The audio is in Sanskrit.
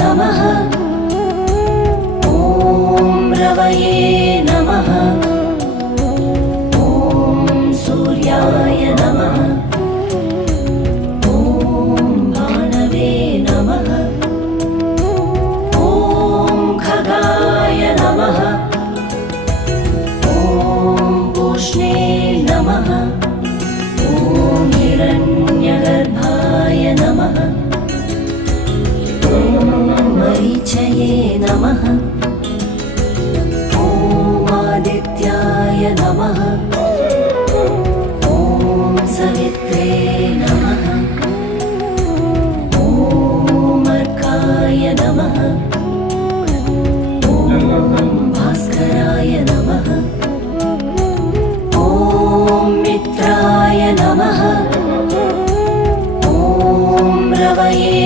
नमः। ॐ रवये नमः। ॐ सूर्याय नमः। ॐ भानवे नमः। ॐ खगाय नमः। ॐ पूष्णे नमः। ॐ हिरण्यगर्भाय नमः। ॐ मरीचये नमः। ॐ आदित्याय नमः। ॐ सवित्रे नमः। ॐ अर्काय नमः। ॐ भास्कराय नमः। ॐ मित्राय नमः। ॐ रवये